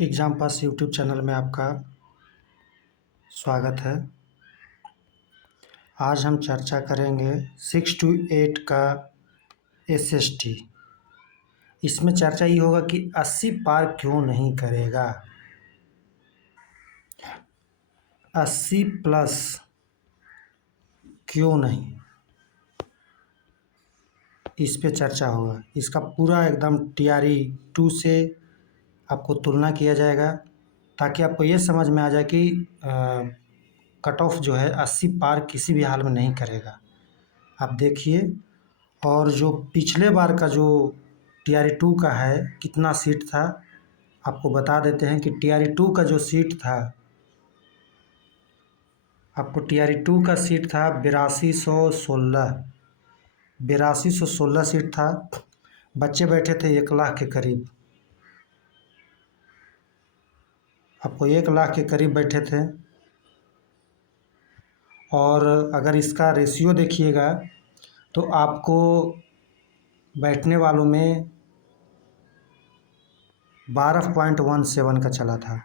Exam pass YouTube channel में आपका स्वागत है। आज हम चर्चा करेंगे 6 to 8 का एसएसटी। इसमें चर्चा ये होगा कि 80 पार क्यों नहीं करेगा, 80 प्लस क्यों नहीं, इस पे चर्चा होगा। इसका पूरा एकदम TRE 2 से आपको तुलना किया जाएगा ताकि आपको ये समझ में आ जाए कि कट ऑफ जो है 80 पार किसी भी हाल में नहीं करेगा। आप देखिए, और जो पिछले बार का जो TRE 2 का है कितना सीट था आपको बता देते हैं कि TRE 2 का जो सीट था, आपको TRE 2 का सीट था 8216 सीट था। बच्चे बैठे थे 1 लाख के करीब, आपको 1 लाख के करीब बैठे थे। और अगर इसका रेशियो देखिएगा तो आपको बैठने वालों में 12.17 का चला था,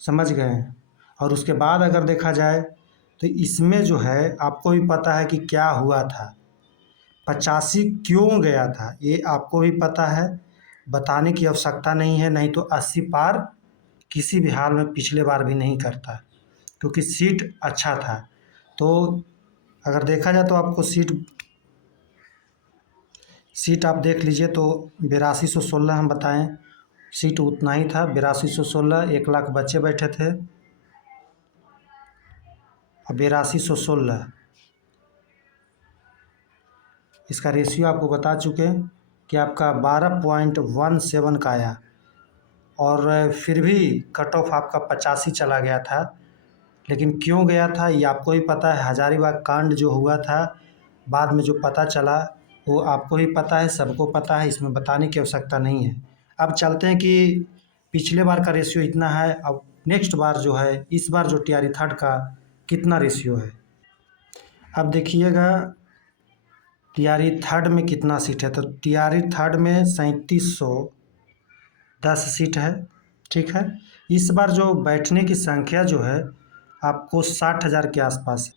समझ गए। और उसके बाद अगर देखा जाए तो इसमें जो है आपको भी पता है कि क्या हुआ था, 85 क्यों गया था ये आपको भी पता है, बताने की आवश्यकता नहीं है। नहीं तो 80 पार किसी भी हाल में पिछले बार भी नहीं करता क्योंकि सीट अच्छा था। तो अगर देखा जाए तो आपको सीट आप देख लीजिए तो 8216 हम बताएं, सीट उतना ही था 8216। 1 लाख बच्चे बैठे थे और 8216 इसका रेशियो आपको बता चुके कि आपका 12.17 का आया। और फिर भी कट ऑफ आपका 85 चला गया था। लेकिन क्यों गया था ये आपको ही पता है। हजारीबाग कांड जो हुआ था बाद में जो पता चला वो आपको ही पता है, सबको पता है, इसमें बताने की आवश्यकता नहीं है। अब चलते हैं कि पिछले बार का रेशियो इतना है, अब नेक्स्ट बार जो है इस बार जो TRE 3 का कितना रेशियो है। अब देखिएगा TRE 3 में कितना सीट है। तो TRE 3 में 3710 सीट है, ठीक है। इस बार जो बैठने की संख्या जो है आपको 60,000 के आसपास है,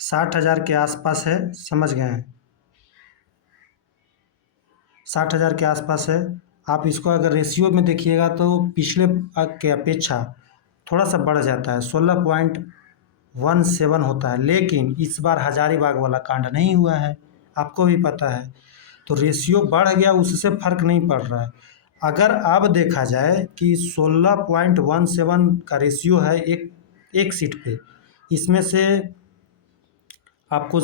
60,000 के आसपास है, समझ गए हैं, 60,000 के आसपास है। आप इसको अगर रेशियो में देखिएगा तो पिछले के अपेक्षा थोड़ा सा बढ़ जाता है, 16.17 होता है। लेकिन इस बार हजारीबाग वाला कांड नहीं हुआ है, आपको भी पता है, तो रेशियो बढ़ गया, उससे फर्क नहीं पड़ रहा है। अगर अब देखा जाए कि 16.17 का रेशियो है एक सीट पे, इसमें से आपको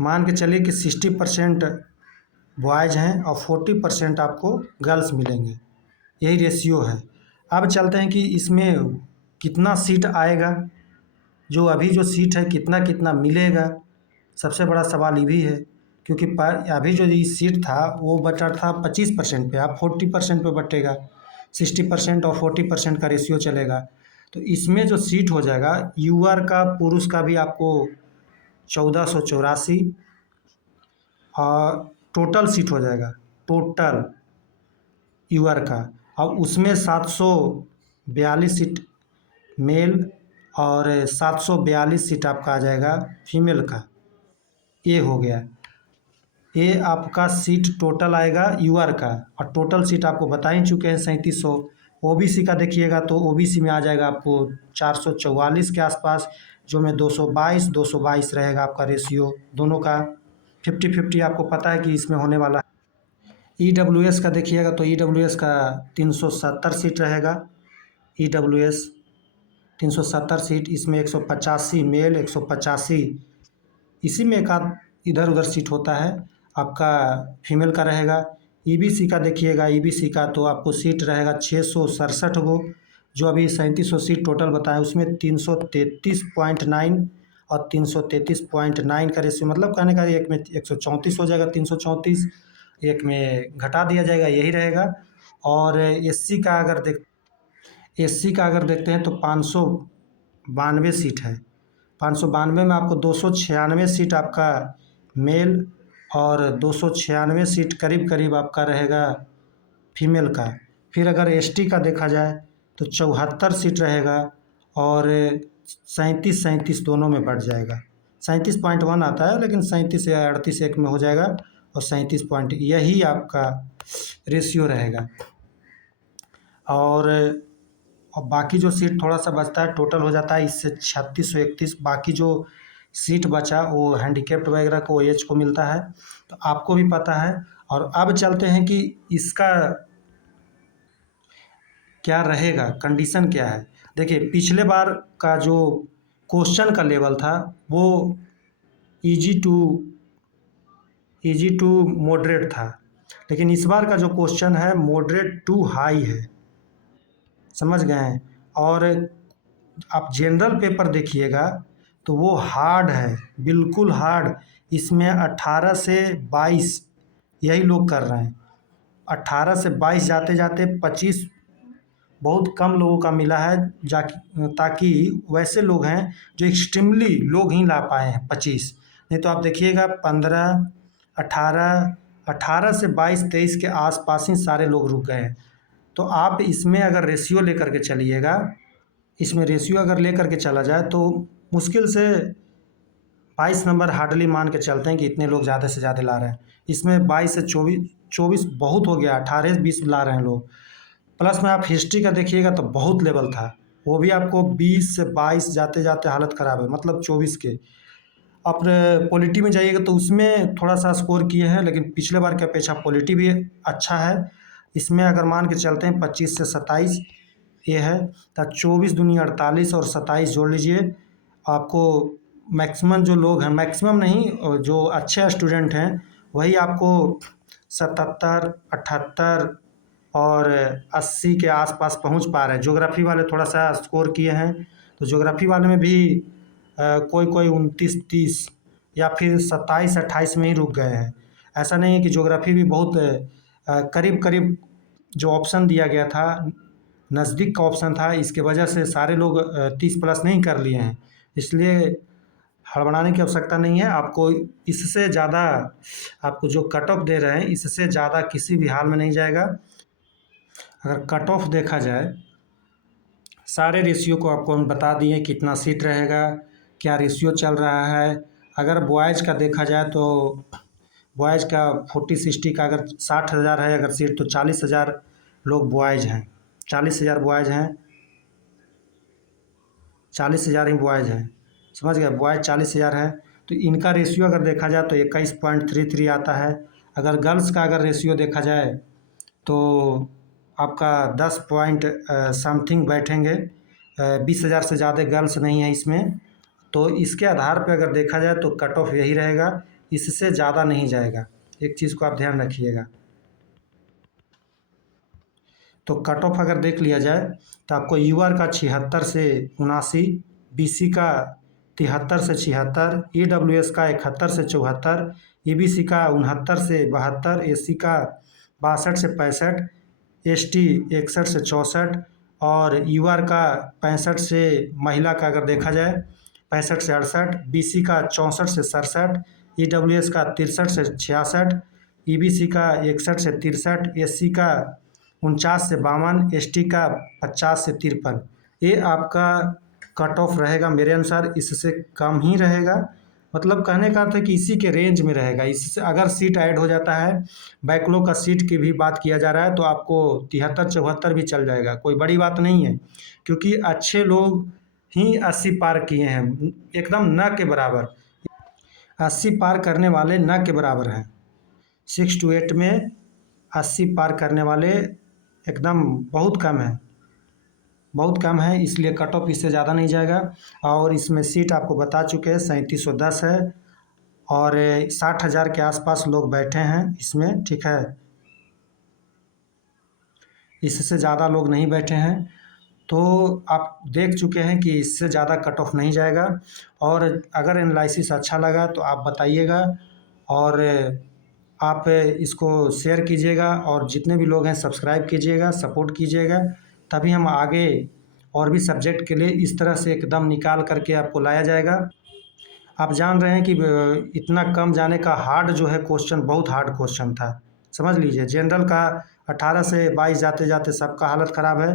मान के चलिए कि 60% बॉयज़ हैं और 40% आपको गर्ल्स मिलेंगे, यही रेशियो है। अब चलते हैं कि इसमें कितना सीट आएगा, जो अभी जो सीट है कितना कितना मिलेगा, सबसे बड़ा सवाल ये भी है। क्योंकि अभी जो ये सीट था वो बटा था 25% पे, अब 40% पे बटेगा, 60% और 40% का रेशियो चलेगा। तो इसमें जो सीट हो जाएगा UR का, पुरुष का भी आपको 1484 और टोटल सीट हो जाएगा, टोटल UR का। अब उसमें 742 सीट मेल और 742 सीट आपका आ जाएगा फीमेल का। ये हो गया, ये आपका सीट टोटल आएगा UR का। और टोटल सीट आपको बता ही चुके हैं 3700। OBC का देखिएगा तो OBC में आ जाएगा आपको 444 के आसपास, जो में 222 रहेगा आपका रेशियो दोनों का, 50-50 आपको पता है कि इसमें होने वाला है। EWS का देखिएगा तो EWS का 370 सीट रहेगा, EWS 370 सीट, इसमें 185 मेल, 185 इसी में एक आध इधर उधर सीट होता है आपका फीमेल का रहेगा। EBC का देखिएगा, EBC का तो आपको सीट रहेगा 667 गो, जो अभी 3700 सीट टोटल बताया, उसमें 333.9 और 333.9 का रेशियो, मतलब कहने का एक में 134 हो जाएगा, 334 एक में घटा दिया जाएगा, यही रहेगा। और SC का अगर देखते हैं तो 592 सीट है, 592 में आपको 296 सीट आपका मेल और 296 सीट करीब करीब आपका रहेगा फीमेल का। फिर अगर एसटी का देखा जाए तो 74 सीट रहेगा और 37-37 दोनों में बढ़ जाएगा। 37.1 आता है, लेकिन 37 या 38 एक में हो जाएगा और 37 पॉइंट, यही आपका रेशियो रहेगा। और बाकी जो सीट थोड़ा सा बचता है, टोटल हो जाता है इससे 3631। बाकी जो सीट बचा वो हैंडीकैप्ड वगैरह को, एज को मिलता है, तो आपको भी पता है। और अब चलते हैं कि इसका क्या रहेगा, कंडीशन क्या है। देखिए, पिछले बार का जो क्वेश्चन का लेवल था वो इजी टू मॉडरेट था, लेकिन इस बार का जो क्वेश्चन है मॉडरेट टू हाई है, समझ गए हैं। और आप जनरल पेपर देखिएगा तो वो हार्ड है, बिल्कुल हार्ड। इसमें 18 से 22 यही लोग कर रहे हैं। 18 से 22 जाते जाते 25 बहुत कम लोगों का मिला है, ताकि वैसे लोग हैं जो एक्सट्रीमली लोग ही ला पाए हैं 25। नहीं तो आप देखिएगा 15, 18, 18 से 22, 23 के आसपास ही सारे लोग रुक गए हैं। तो आप इसमें अगर रेशियो लेकर के चलिएगा, इसमें रेशियो अगर लेकर के चला जाए तो मुश्किल से 22 नंबर हार्डली मान के चलते हैं कि इतने लोग ज़्यादा से ज़्यादा ला रहे हैं। इसमें 22 से 24 बहुत हो गया, 18 से 20 ला रहे हैं लोग। प्लस में आप हिस्ट्री का देखिएगा तो बहुत लेवल था, वो भी आपको 20 से 22 जाते जाते हालत ख़राब है, मतलब 24 के। आप पॉलिटी में जाइएगा तो उसमें थोड़ा सा स्कोर किए हैं, लेकिन पिछले बार की अपेक्षा पॉलिटी भी अच्छा है। इसमें अगर मान के चलते हैं 25 से 27 ये है, तो 24 दूनी 48 और 27 जोड़ लीजिए, आपको मैक्सिमम जो लोग हैं, मैक्सिमम नहीं, जो अच्छे स्टूडेंट हैं वही आपको 77, 78 और 80 के आसपास पहुंच पा रहे हैं। ज्योग्राफी वाले थोड़ा सा स्कोर किए हैं, तो ज्योग्राफी वाले में भी कोई कोई 29, 30 या फिर 27, 28 में ही रुक गए हैं। ऐसा नहीं है कि ज्योग्राफी भी बहुत करीब करीब जो ऑप्शन दिया गया था, नज़दीक का ऑप्शन था, इसके वजह से सारे लोग 30 प्लस नहीं कर लिए हैं। इसलिए हड़बड़ाने की आवश्यकता नहीं है। आपको इससे ज़्यादा, आपको जो कट ऑफ दे रहे हैं इससे ज़्यादा किसी भी हाल में नहीं जाएगा। अगर कट ऑफ देखा जाए, सारे रेशियो को आपको हम बता दिए, कितना सीट रहेगा, क्या रेशियो चल रहा है। अगर बॉयज़ का देखा जाए तो बॉयज़ का 40-60 का अगर 60,000 है अगर सीट, तो 40,000 लोग बॉयज़ हैं, 40,000 बॉयज़ हैं, 40,000 ही बॉयज़ हैं, समझ गए। बॉयज़ 40,000 है, तो इनका रेशियो अगर देखा जाए तो 21.33 आता है। अगर गर्ल्स का अगर रेशियो देखा जाए तो आपका 10 पॉइंट समथिंग बैठेंगे, 20,000 से ज़्यादा गर्ल्स नहीं है इसमें। तो इसके आधार पर अगर देखा जाए तो कट ऑफ यही रहेगा, इससे ज़्यादा नहीं जाएगा। एक चीज़ को आप ध्यान रखिएगा। तो कट ऑफ अगर देख लिया जाए तो आपको यूआर का 76 से 79, बीसी का 73 से 76, ईडब्ल्यूएस का 71 से 74, ईबीसी का 69 से 72, एससी का 62 से 65, एसटी 61 से 64 और यूआर का 65 से, महिला का अगर देखा जाए 65 से 68, बीसी का 64 से 67, ईडब्ल्यूएस का 63 से 66, ईबीसी का 61 से 63, एससी का 49 से 52, एसटी का 50 से 53। ये आपका कट ऑफ रहेगा मेरे अनुसार, इससे कम ही रहेगा। मतलब कहने का अर्थ है कि इसी के रेंज में रहेगा। इससे अगर सीट ऐड हो जाता है, बैकलॉग का सीट की भी बात किया जा रहा है, तो आपको 73-74 भी चल जाएगा, कोई बड़ी बात नहीं है। क्योंकि अच्छे लोग ही 80 पार किए हैं, एकदम न के बराबर। 80 पार करने वाले न के बराबर हैं। 6 to 8 में 80 पार करने वाले एकदम बहुत कम है, बहुत कम है। इसलिए कट ऑफ इससे ज़्यादा नहीं जाएगा। और इसमें सीट आपको बता चुके हैं 3710 है और 60,000 के आसपास लोग बैठे हैं इसमें, ठीक है। इससे ज़्यादा लोग नहीं बैठे हैं, तो आप देख चुके हैं कि इससे ज़्यादा कट ऑफ नहीं जाएगा। और अगर एनालिसिस अच्छा लगा तो आप बताइएगा और आप इसको शेयर कीजिएगा और जितने भी लोग हैं सब्सक्राइब कीजिएगा, सपोर्ट कीजिएगा, तभी हम आगे और भी सब्जेक्ट के लिए इस तरह से एकदम निकाल करके आपको लाया जाएगा। आप जान रहे हैं कि इतना कम जाने का हार्ड जो है क्वेश्चन, बहुत हार्ड क्वेश्चन था। समझ लीजिए। जनरल का 18 से 22 जाते जाते सबका हालत ख़राब है।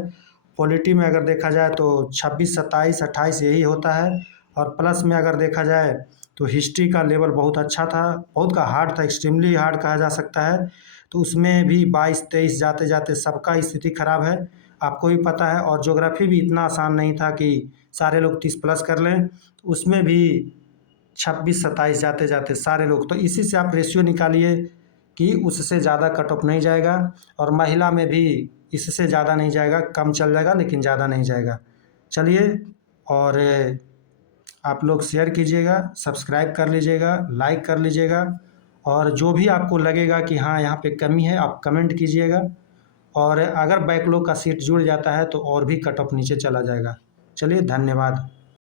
पॉलिटी में अगर देखा जाए तो 26, 27, 28 यही होता है। और प्लस में अगर देखा जाए तो हिस्ट्री का लेवल बहुत अच्छा था, बहुत का हार्ड था, एक्सट्रीमली हार्ड कहा जा सकता है। तो उसमें भी 22, 23 जाते जाते सबका स्थिति खराब है, आपको भी पता है। और ज्योग्राफी भी इतना आसान नहीं था कि सारे लोग 30 प्लस कर लें, तो उसमें भी 26, 27 जाते जाते सारे लोग। तो इसी से आप रेशियो निकालिए कि उससे ज़्यादा कट ऑफ नहीं जाएगा। और महिला में भी इससे ज़्यादा नहीं जाएगा, कम चल जाएगा लेकिन ज़्यादा नहीं जाएगा। चलिए, और आप लोग शेयर कीजिएगा, सब्सक्राइब कर लीजिएगा, लाइक कर लीजिएगा। और जो भी आपको लगेगा कि हाँ यहाँ पे कमी है, आप कमेंट कीजिएगा। और अगर बैकलॉग का सीट जुड़ जाता है तो और भी कट ऑफ नीचे चला जाएगा। चलिए, धन्यवाद।